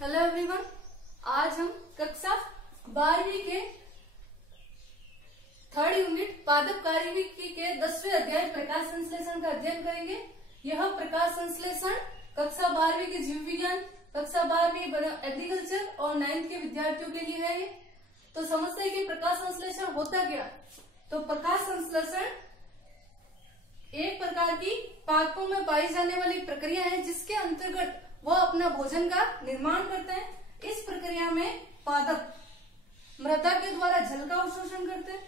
Hello everyone, आज हम कक्षा 12वीं के थर्ड यूनिट पादप कार्यविधि के 10वें अध्याय प्रकाश संश्लेषण का अध्ययन करेंगे। यह प्रकाश संश्लेषण कक्षा 12वीं के जीव विज्ञान, कक्षा 12वीं एग्रीकल्चर और 9th के विद्यार्थियों के लिए है। तो समझते हैं कि प्रकाश संश्लेषण होता क्या। तो प्रकाश संश्लेषण एक प्रकार की पादपों में पाई जाने वाली प्रक्रिया है जिसके अंतर्गत वह अपना भोजन का निर्माण करते हैं। इस प्रक्रिया में पादप मृदा के द्वारा जल का अवशोषण करते हैं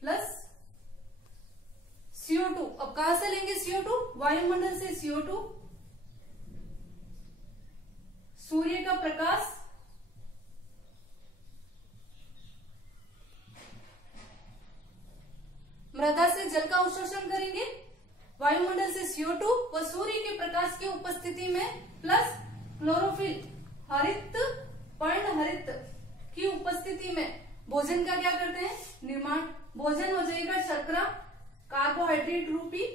प्लस CO2। अब कहां से लेंगे CO2? वायुमंडल से CO2, सूर्य का प्रकाश, मृदा से जल का अवशोषण करेंगे, वायुमंडल से CO2 व सूर्य के प्रकाश की उपस्थिति में प्लस क्लोरोफिल हरित पर्णहरित की उपस्थिति में भोजन का क्या करते हैं? निर्माण। भोजन हो जाएगा शर्करा, कार्बोहाइड्रेट रूपी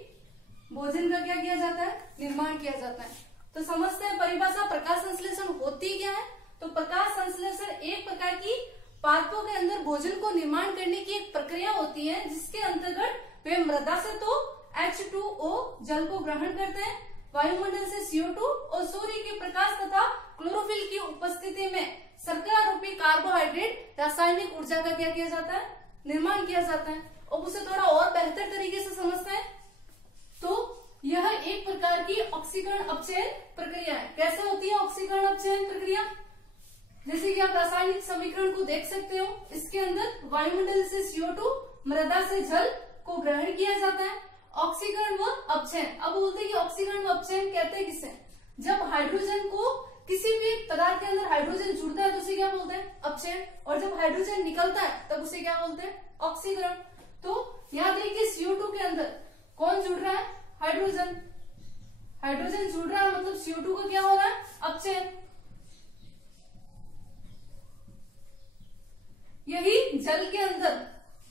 भोजन का क्या किया जाता है? निर्माण किया जाता है। तो समझते हैं परिभाषा प्रकाश संश्लेषण होती क्या है। तो प्रकाश संश्लेषण एक प्रकार की पादपों के अंदर भोजन को निर्माण करने की एक प्रक्रिया होती है जिसके अंतर्गत वे मृदा से तो H2O जल को ग्रहण करते हैं, वायुमंडल से CO2 और सूर्य के प्रकाश तथा क्लोरोफिल की उपस्थिति में शर्करा रूपी कार्बोहाइड्रेट रासायनिक ऊर्जा का क्या किया जाता है? निर्माण किया जाता है। अब उसे थोड़ा और बेहतर तरीके से समझते हैं। तो यह एक प्रकार की ऑक्सीकरण अपचयन प्रक्रिया है। कैसे होती है ऑक्सीकरण अपचयन प्रक्रिया? जैसे कि आप रासायनिक समीकरण को देख सकते हो, इसके अंदर वायुमंडल से CO2, मृदा से जल को ग्रहण किया जाता है। ऑक्सीकरण व अपचयन। अब बोलते हैं कि ऑक्सीकरण व अपचयन कहते हैं किसे? जब हाइड्रोजन को किसी भी पदार्थ के अंदर हाइड्रोजन जुड़ता है तो उसे क्या बोलते हैं? अपचयन। और जब हाइड्रोजन निकलता है तब उसे क्या बोलते हैं? ऑक्सीकरण। तो याद रखिए CO2 के अंदर कौन जुड़ रहा है? हाइड्रोजन। हाइड्रोजन जुड़ रहा है मतलब CO2 का क्या हो रहा है? अपचयन। यही जल के अंदर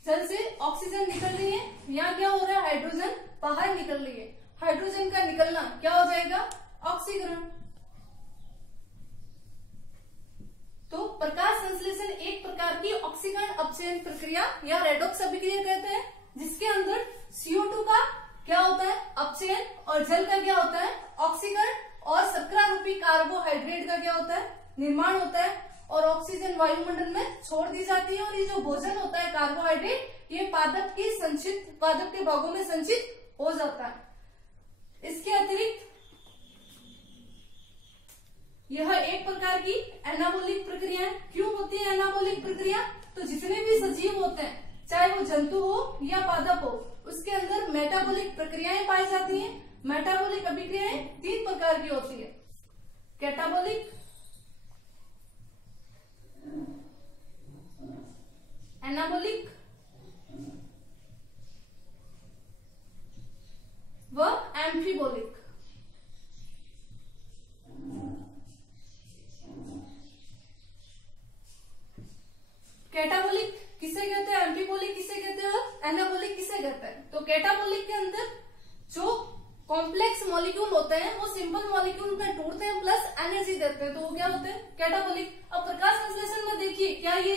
जल से ऑक्सीजन निकल रही है, यहाँ क्या हो रहा है? हाइड्रोजन बाहर निकल रही है। हाइड्रोजन का निकलना क्या हो जाएगा? ऑक्सीकरण। तो प्रकाश संश्लेषण एक प्रकार की ऑक्सीकरण अपचयन प्रक्रिया या रेडॉक्स अभिक्रिया कहते हैं जिसके अंदर CO2 का क्या होता है? अपचयन और जल का क्या होता है? ऑक्सीकरण और शर्करा रूपी कार्बोहाइड्रेट का क्या होता है? निर्माण होता है और ऑक्सीजन वायुमंडल में छोड़ दी जाती है। और ये जो भोजन होता है कार्बोहाइड्रेट, ये पादप के भागों में संचित हो जाता है। इसके अतिरिक्त यह एक प्रकार की एनाबोलिक प्रक्रिया है। क्यों होती है एनाबोलिक प्रक्रिया? तो जितने भी सजीव होते हैं, चाहे वो जंतु हो या पादप हो, उसके अंदर मेटाबॉलिक प्रक्रियाएं पाई जाती हैं। मेटाबॉलिक अभिक्रियाएं 3 प्रकार की होती है: कैटाबॉलिक, एनाबोलिक व एम्फीबोलिक। कैटाबोलिक किसे कहते हैं? एम्फीबोलिक किसे कहते हैं? एनाबोलिक किसे कहते हैं? तो कैटाबोलिक के अंदर जो कॉम्प्लेक्स मॉलिक्यूल होते हैं वो सिंपल मॉलिक्यूल में टूटते हैं प्लस एनर्जी देते हैं, तो वो क्या होते हैं? कैटाबोलिक। अब प्रकाश संश्लेषण में देखिए क्या ये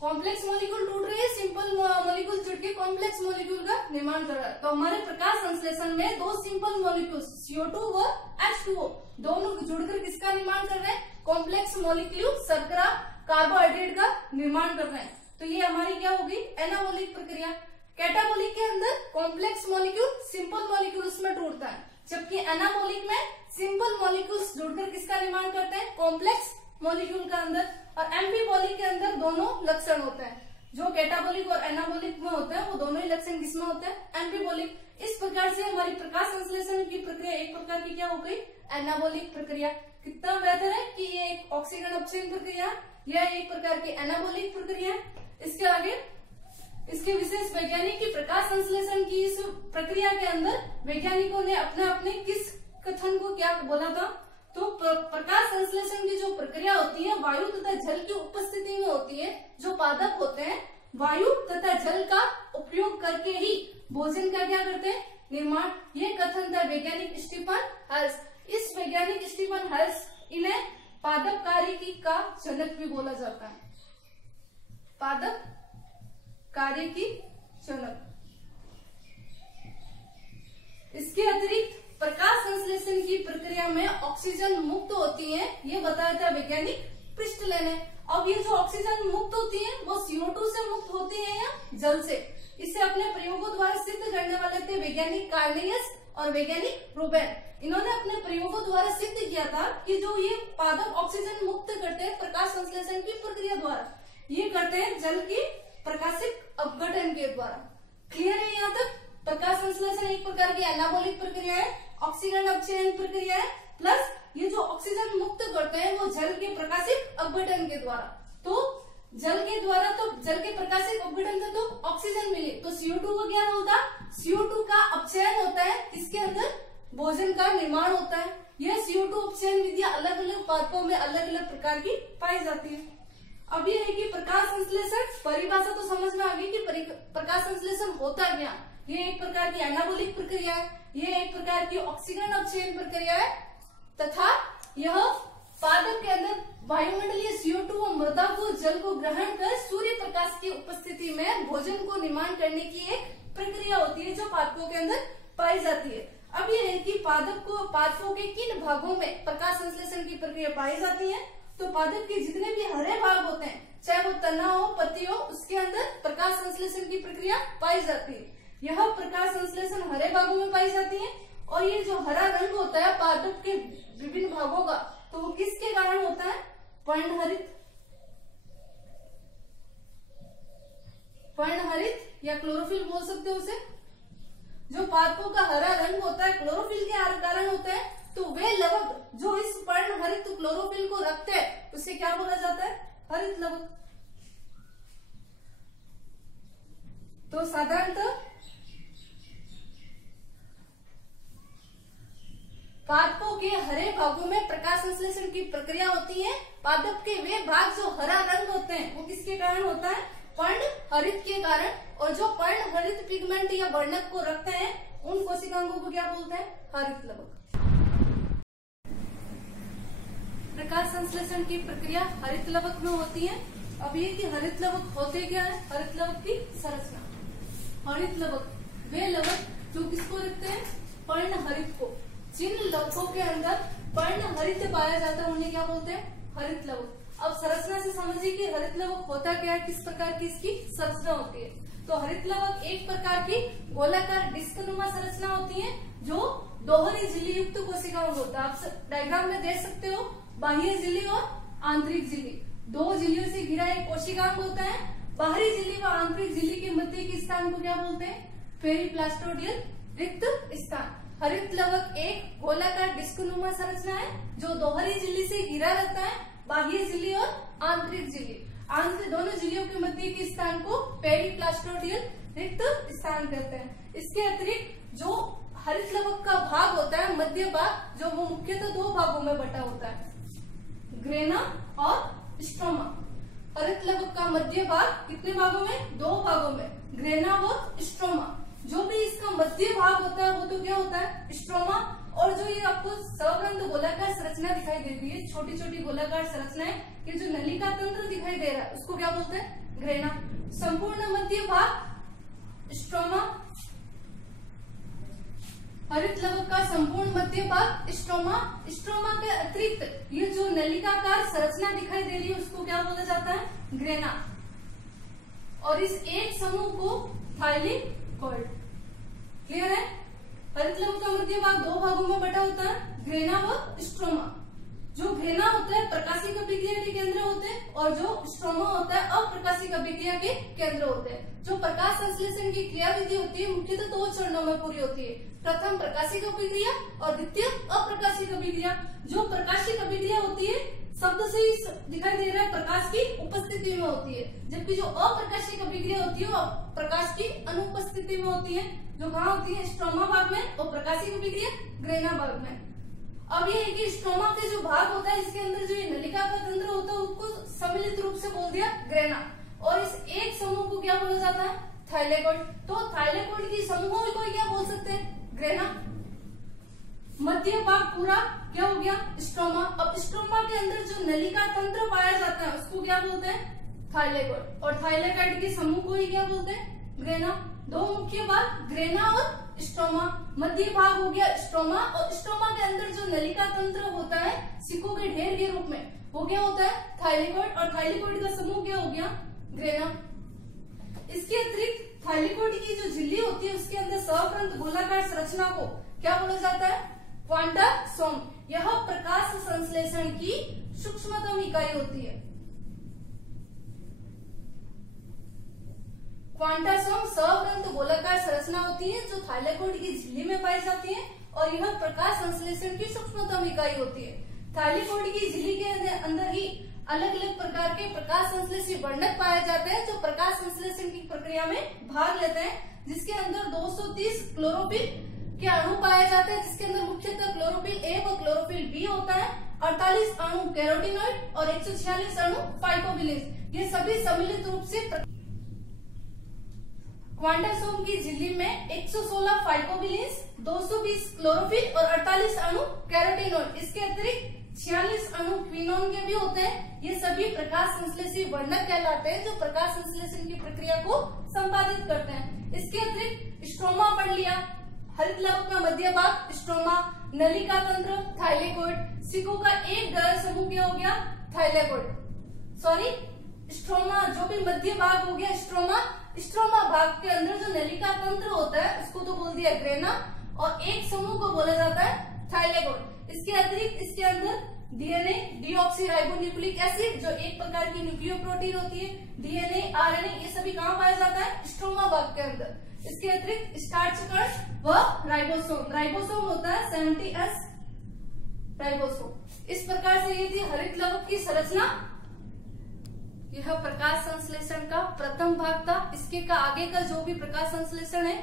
कॉम्प्लेक्स मॉलिक्यूल टूट रही है, सिंपल मॉलिक्यूल जुड़ के कॉम्प्लेक्स मॉलिक्यूल का निर्माण कर रहा है। तो हमारे प्रकाश संश्लेषण में 2 सिंपल मॉलिक्यूल CO2 व H2O दोनों जुड़कर किसका निर्माण कर रहे हैं? कॉम्प्लेक्स मॉलिक्यूल शर्करा कार्बोहाइड्रेट का निर्माण कर रहे हैं। तो ये हमारी क्या होगी? एनाबोलिक प्रक्रिया। कैटाबोलिक के अंदर कॉम्प्लेक्स मॉलिक्यूल सिंपल मॉलिक्यूल उसमें टूटता है, जबकि एनाबोलिक में सिंपल मॉलिक्यूल्स जुड़कर किसका निर्माण करते हैं? कॉम्प्लेक्स मॉलिक्यूल का अंदर। और एम्फीबोलिक के अंदर दोनों लक्षण होते हैं, जो कैटाबोलिक और एनाबोलिक में होते हैं वो दोनों ही लक्षण किसमें होते हैं? एम्फीबोलिक। इस प्रकार से हमारी प्रकाश संश्लेषण की प्रक्रिया एक प्रकार की क्या हो गई? एनाबोलिक प्रक्रिया। कितना बेहतर है कि ये एक ऑक्सीकरण अपचयन प्रक्रिया, यह एक प्रकार की एनाबोलिक प्रक्रिया। इसके आगे इसके विशेष वैज्ञानिक की प्रकाश संश्लेषण की इस प्रक्रिया के अंदर वैज्ञानिकों ने अपने किस कथन को क्या बोला था? तो प्रकाश संश्लेषण की जो प्रक्रिया होती है वायु तथा जल की उपस्थिति में होती है। जो पादप होते हैं वायु तथा जल का उपयोग करके ही भोजन का क्या करते हैं? निर्माण। ये कथन था वैज्ञानिक स्टीफन हर्श। इस वैज्ञानिक स्टीफन इन्हें पादप कार्यकी का जनक भी बोला जाता है, पादप कार्यकी जनक। इसके अतिरिक्त प्रकाश संश्लेषण की प्रक्रिया में ऑक्सीजन मुक्त होती है, ये बताया था वैज्ञानिक प्रिस्टलन ने। अब ये जो ऑक्सीजन मुक्त होती है वो CO2 से मुक्त होती है या जल से। इसे अपने प्रयोगों द्वारा सिद्ध करने वाले थे वैज्ञानिक कार्नेलियस और वैज्ञानिक रूबेन। इन्होंने अपने प्रयोगों द्वारा सिद्ध किया था कि जो ये पादप ऑक्सीजन मुक्त करते हैं प्रकाश संश्लेषण की प्रक्रिया द्वारा, ये करते हैं जल की प्रकाशिक अपघटन के द्वारा। क्लियर है यहाँ तक? प्रकाश संश्लेषण एक प्रकार की एनाबॉलिक प्रक्रिया है, ऑक्सीजन अपचयन प्रक्रिया है, प्लस ये जो ऑक्सीजन मुक्त करते हैं वो जल के प्रकाशिक अपघटन के द्वारा। तो जल के द्वारा, तो जल के प्रकाशिक अपघटन से तो ऑक्सीजन मिली, तो CO2 का क्या होता है? CO2 का अपचयन होता है, इसके अंदर भोजन का निर्माण होता है। यह CO2 अपचयन विधियां अलग अलग पादपों में अलग अलग प्रकार की पाई जाती है। अब ये है कि प्रकाश संश्लेषण परिभाषा तो समझ में आ गई कि प्रकाश संश्लेषण होता क्या। ये एक प्रकार की एनाबॉलिक प्रक्रिया है, ये एक प्रकार की ऑक्सीजन अपचयन प्रक्रिया है, तथा यह पादप के अंदर वायुमंडलीय CO2 व मृदा को जल को ग्रहण कर सूर्य प्रकाश की उपस्थिति में भोजन को निर्माण करने की एक प्रक्रिया होती है जो पादपों के अंदर पाई जाती है। अब ये है कि पादपों के किन भागों में प्रकाश संश्लेषण की प्रक्रिया पाई जाती है। तो पादप के जितने भी हरे भाग होते हैं, चाहे वो तना हो, पत्ती हो, उसके अंदर प्रकाश संश्लेषण की प्रक्रिया पाई जाती है। यह प्रकाश संश्लेषण हरे भागों में पाई जाती है। और ये जो हरा रंग होता है पादप के विभिन्न भागों का, तो वो किसके कारण होता है? पर्णहरित या क्लोरोफिल बोल सकते हो उसे। जो पादपों का हरा रंग होता है क्लोरोफिल के कारण होता है। तो वे लवक जो इस पर्णहरित क्लोरोफिल को रखते हैं उसे क्या बोला जाता है? हरित लवक। तो साधारणतः पादपों के हरे भागों में प्रकाश संश्लेषण की प्रक्रिया होती है। पादप के वे भाग जो हरा रंग होते हैं वो किसके कारण होता है? पर्णहरित के कारण। और जो पर्णहरित पिगमेंट या वर्णक को रखते हैं उन कोशिकांगों को क्या बोलते हैं? हरित लवक। प्रकाश संश्लेषण की प्रक्रिया हरित लवक में होती है। अब ये कि हरित लवक होते क्या है? हरित लवक की संरचना। हरित लवक वे लवक जो किसको रखते हैं? पर्णहरित को। जिन लवकों के अंदर पर्णहरित पाया जाता है उन्हें क्या बोलते हैं? हरित लवक। अब संरचना से समझिए कि हरित लवक होता क्या है, किस प्रकार की इसकी संरचना होती है। तो हरित लवक एक प्रकार की गोलाकार डिस्कनुमा संरचना होती है जो दोहरी झिल्ली युक्त कोशिकाओं में होता है। आप डायग्राम में देख सकते हो, बाह्य झिल्ली और आंतरिक झिल्ली, दो झिल्लियों से घिरा एक कोशिकांग होता है। बाहरी झिल्ली व आंतरिक झिल्ली के मध्य के स्थान को क्या बोलते हैं? पेरिप्लास्टोडियल रिक्त स्थान। हरित लवक एक गोलाकार डिस्कनुमा संरचना है जो दोहरी झिल्ली से घिरा रहता है, बाह्य झिल्ली और आंतरिक झिल्ली। दोनों झिल्लियों के मध्य के स्थान को पेरिप्लास्टोडियल रिक्त स्थान कहते हैं। इसके अतिरिक्त जो हरित लवक का भाग होता है, मध्य भाग, जो वो मुख्यतः दो भागों में बटा होता है, ग्रेना और स्ट्रोमा। हरित लवक का मध्य भाग कितने भागों में? दो भागों में, ग्रेना व स्ट्रोमा। जो भी इसका मध्य भाग होता है वो तो क्या होता है? स्ट्रोमा। और जो ये आपको सवृंत गोलाकार संरचना दिखाई देती है, छोटी छोटी गोलाकार संरचनाएं, ये जो नलिका तंत्र दिखाई दे रहा है उसको क्या बोलते हैं? ग्रेना। संपूर्ण मध्य भाग स्ट्रोमा। हरित लवक का संपूर्ण मध्य भाग स्ट्रोमा। स्ट्रोमा के अतिरिक्त ये जो नलिकाकार संरचना दिखाई दे रही है उसको क्या बोला जाता है? ग्रेना। और इस एक समूह को थाइलिकॉइड। क्लियर है? हरित लवक का मध्य भाग दो भागों में बटा होता है, ग्रेना व स्ट्रोमा। जो ग्रेना होता है प्रकाशिक अभिक्रिया के केंद्र होते हैं और जो स्ट्रोमा होता है अप्रकाशिक अभिक्रिया के केंद्र होते हैं। जो प्रकाश संश्लेषण की क्रियाविधि होती है मुख्यतः दो चरणों में पूरी होती है। प्रथम प्रकाशिक अभिक्रिया और द्वितीय अप्रकाशिक अभिक्रिया। जो प्रकाशिक अभिक्रिया होती है शब्द से ही दिखाई दे रहा है प्रकाश की उपस्थिति में होती है, जबकि जो अप्रकाशिक अभिक्रिया होती है वो प्रकाश की अनुपस्थिति में होती है। जो कहाँ होती है? स्ट्रोमा भाग में, और प्रकाशिक अभिक्रिया ग्रेना भाग में। अब ये है कि स्ट्रोमा के जो भाग होता है इसके अंदर जो ये नलिका का तंत्र होता है उसको सम्मिलित रूप से बोल दिया ग्रेना। और इस एक समूह को क्या बोला जाता है? थाइलेकॉइड। तो थाइलेकॉइड की समूहों को क्या बोल सकते हैं? ग्रेना। मध्य भाग पूरा क्या हो गया, स्ट्रोमा। अब स्ट्रोमा के अंदर जो नलिका तंत्र पाया जाता है उसको क्या बोलते हैं, थाइलेकोइड। और थाइलेकोइड के समूह को ही क्या बोलते हैं, ग्रेना। दो मुख्य भाग ग्रेना और स्ट्रोमा। मध्य भाग हो गया स्ट्रोमा, और स्ट्रोमा के अंदर जो नलिका तंत्र होता है सिक्कों के ढेर के रूप में, वो क्या होता है, थाइलेकोइड। और थाइलेकोइड का समूह क्या हो गया, ग्रेना। इसके अतिरिक्त थाइलेकोइड की जो झिल्ली होती है उसके अंदर सफ्रंत गोलाकार संरचना को क्या बोला जाता है, क्वांटासोम। यह प्रकाश संश्लेषण की सूक्ष्मतम इकाई होती है। क्वांटासोम सफ्रंत गोलाकार संरचना होती है जो थाइलेकोइड की झिल्ली में पाई जाती है, और यह प्रकाश संश्लेषण की सूक्ष्मतम इकाई होती है। थाइलेकोइड की झिल्ली के अंदर ही अलग अलग प्रकार के प्रकाश संश्लेषी वर्णक पाए जाते हैं जो प्रकाश संश्लेषण की प्रक्रिया में भाग लेते हैं, जिसके अंदर 230 क्लोरोफिल के अणु पाए जाते हैं, जिसके अंदर मुख्यतः क्लोरोफिल ए व क्लोरोफिल बी होता है। 48 अणु कैरोटीनॉइड और 146 अणु फाइकोबिलिन। ये सभी सम्मिलित रूप से क्वांटासोम की झिल्ली में 116 फाइकोबिलिन, 220 क्लोरोफिल और 48 अणु कैरोटीनॉइड। इसके अतिरिक्त 46 अणु क्विनोन के भी होते हैं। ये सभी प्रकाश संश्लेषी वर्णक कहलाते हैं जो प्रकाश संश्लेषण की प्रक्रिया को संपादित करते हैं। इसके अतिरिक्त स्ट्रोमा पढ़ लिया, हरित लवक का मध्य भाग स्ट्रोमा, नलिका तंत्र थाइलेकोइड, सिकों का एक गैर समूह क्या हो गया, थाइलेकोइड। सॉरी, स्ट्रोमा जो भी मध्य भाग हो गया स्ट्रोमा। स्ट्रोमा भाग के अंदर जो नलिका तंत्र होता है उसको तो बोल दिया ग्रेना, और एक समूह को बोला जाता है थाइलेकोइड। इसके अतिरिक्त इसके अंदर डीएनए, डीऑक्सीराइबोन्यूक्लिक एसिड जो एक प्रकार की न्यूक्लियोप्रोटीन होती है, डीएनए, आरएनए, ये सभी कहाँ पाया जाता है, स्ट्रोमा भाग के अंदर। इसके अतिरिक्त स्टार्च कण व राइबोसोम। राइबोसोम होता है 70S राइबोसोम। इस प्रकार से ये थी हरित लवक की संरचना। यह प्रकाश संश्लेषण का प्रथम भाग था। इसके का आगे का जो भी प्रकाश संश्लेषण है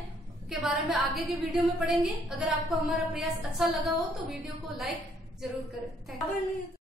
के बारे में आगे की वीडियो में पढ़ेंगे। अगर आपको हमारा प्रयास अच्छा लगा हो तो वीडियो को लाइक जरूर करें। Thank you.